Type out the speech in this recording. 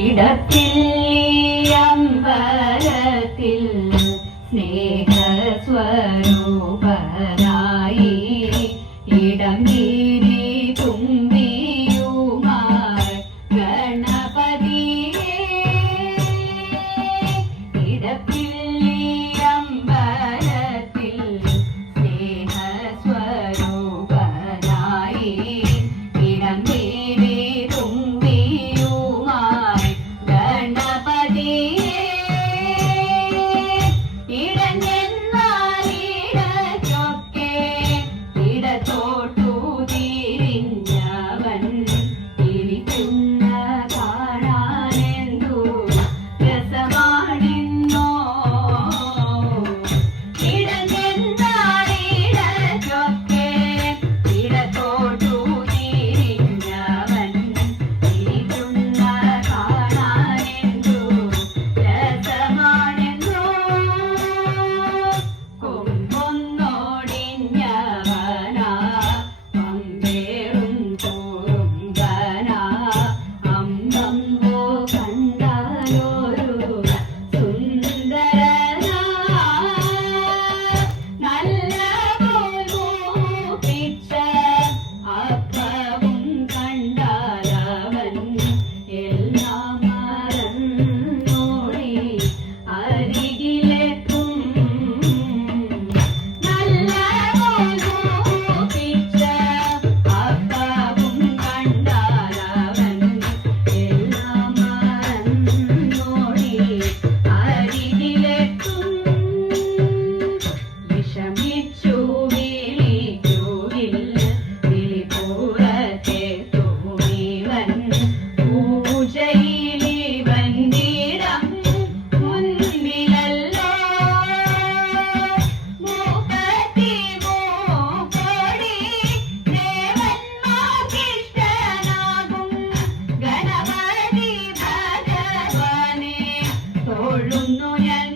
ഇടത്തിൽ സ്നേഹ സ്വരൂപരായി ഇടം നീരി തുമ്പിയുമായി ഗണപതി Yeah.